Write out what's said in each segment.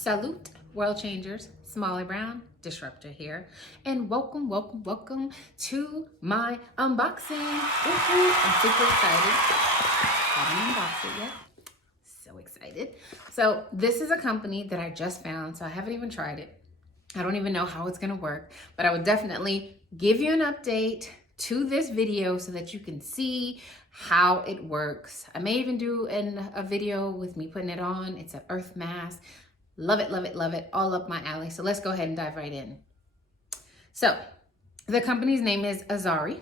Salute, world changers. Smalley Brown, Disruptor here, and welcome to my unboxing. I'm super excited. Haven't unboxed it yet. So excited. So this is a company that I just found, so I haven't even tried it. I don't even know how it's gonna work, but I would definitely give you an update to this video so that you can see how it works. I may even do a video with me putting it on. It's an earth mask. Love it, all up my alley. So let's go ahead and dive right in. So the company's name is Asarai.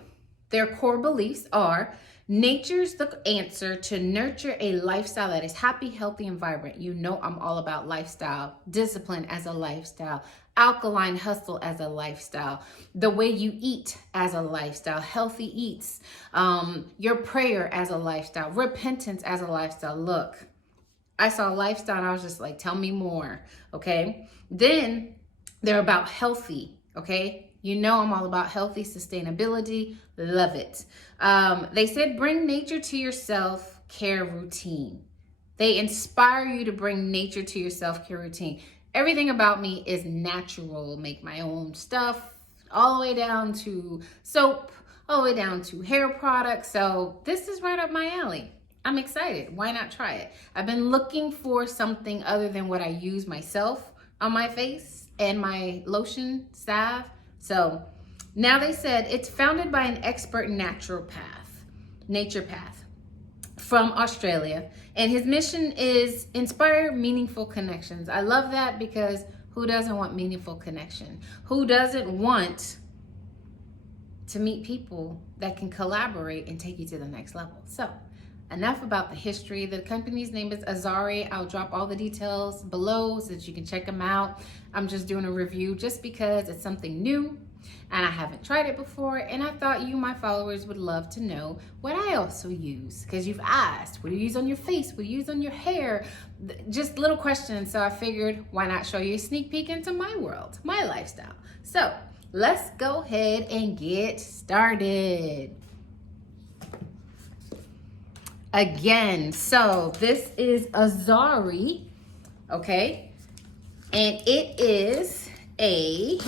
Their core beliefs are: nature's the answer to nurture a lifestyle that is happy, healthy, and vibrant. You know I'm all about lifestyle, discipline as a lifestyle, alkaline hustle as a lifestyle, the way you eat as a lifestyle, healthy eats, your prayer as a lifestyle, repentance as a lifestyle. Look, I saw lifestyle and I was just like, tell me more, okay? Then they're about healthy, okay? You know I'm all about healthy sustainability. Love it. They said bring nature to your self-care routine. They inspire you to bring nature to your self-care routine. Everything about me is natural. Make my own stuff, all the way down to soap, all the way down to hair products. So this is right up my alley. I'm excited. Why not try it? I've been looking for something other than what I use myself on my face and my lotion salve. So now they said it's founded by an expert naturopath from Australia. And his mission is inspire meaningful connections. I love that because who doesn't want meaningful connection? Who doesn't want to meet people that can collaborate and take you to the next level? So enough about the history. The company's name is Asarai. I'll drop all the details below so that you can check them out. I'm just doing a review just because it's something new and I haven't tried it before, and I thought you, my followers, would love to know what I also use, because you've asked, what do you use on your face? What do you use on your hair? Just little questions. So I figured, why not show you a sneak peek into my world, my lifestyle. So let's go ahead and get started. Again, so this is Asarai, okay? And it is a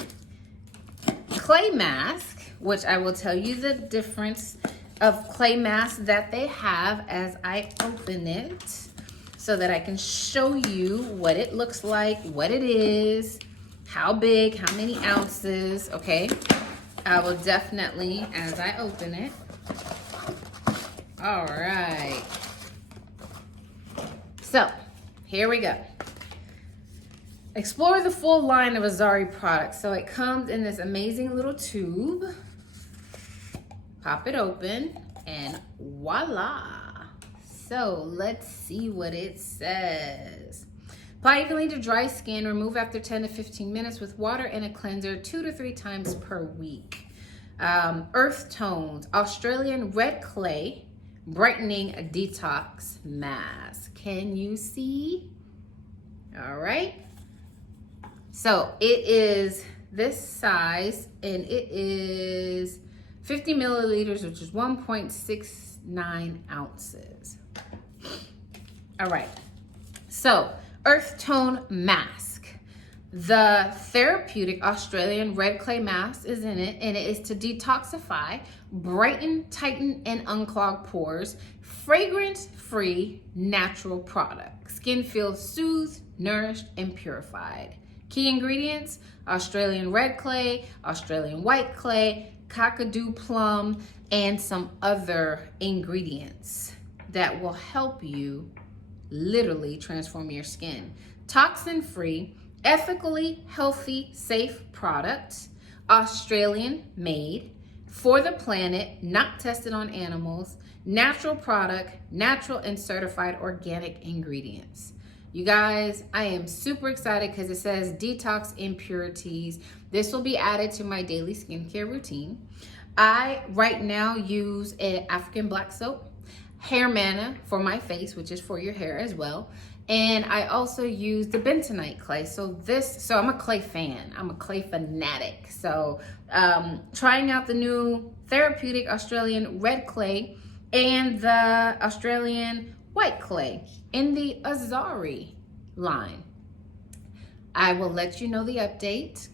clay mask, which I will tell you the difference of clay masks that they have as I open it so that I can show you what it looks like, what it is, how big, how many ounces, okay? I will definitely, as I open it. All right. So here we go. Explore the full line of Asarai products. So it comes in this amazing little tube. Pop it open and voila. So let's see what it says. Apply evenly to dry skin. Remove after 10 to 15 minutes with water and a cleanser 2 to 3 times per week. Earth Tones, Australian red clay, brightening detox mask. Can you see? All right. So it is this size and it is 50 milliliters, which is 1.69 ounces. All right. So Earth Tone mask. The therapeutic Australian red clay mask is in it, and it is to detoxify, brighten, tighten, and unclog pores. Fragrance-free natural product. Skin feels soothed, nourished, and purified. Key ingredients: Australian red clay, Australian white clay, kakadu plum, and some other ingredients that will help you literally transform your skin. Toxin-free, ethically healthy, safe product, Australian made, for the planet, not tested on animals, natural product, natural and certified organic ingredients. You guys, I am super excited because it says detox impurities. This will be added to my daily skincare routine. I right now use an African black soap, hair manna for my face, which is for your hair as well. And I also use the bentonite clay. So I'm a clay fan. I'm a clay fanatic. So trying out the new therapeutic Australian red clay and the Australian white clay in the Asarai line. I will let you know the update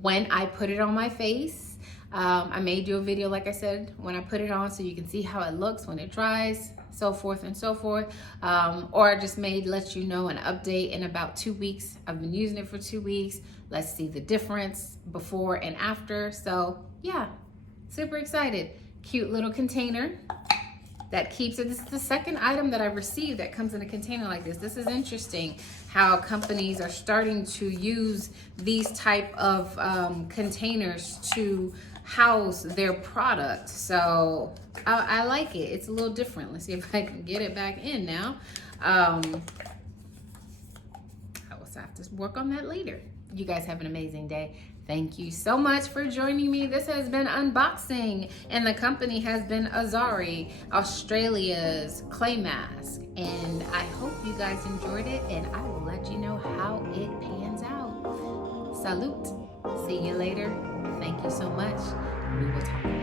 when I put it on my face. I may do a video, like I said, when I put it on so you can see how it looks when it dries, so forth and so forth. Or I just may let you know an update in about 2 weeks. I've been using it for 2 weeks. Let's see the difference before and after. So yeah, super excited. Cute little container that keeps it. This is the second item that I received that comes in a container like this. This is interesting how companies are starting to use these type of containers to house their product. So I like it. It's a little different. Let's see if I can get it back in now. I will have to work on that later. You guys have an amazing day. Thank you so much for joining me. This has been unboxing, and the company has been Asarai, Australia's clay mask. And I hope you guys enjoyed it, and I will let you know how it pans out. Salute. See you later. Thank you so much. We will talk.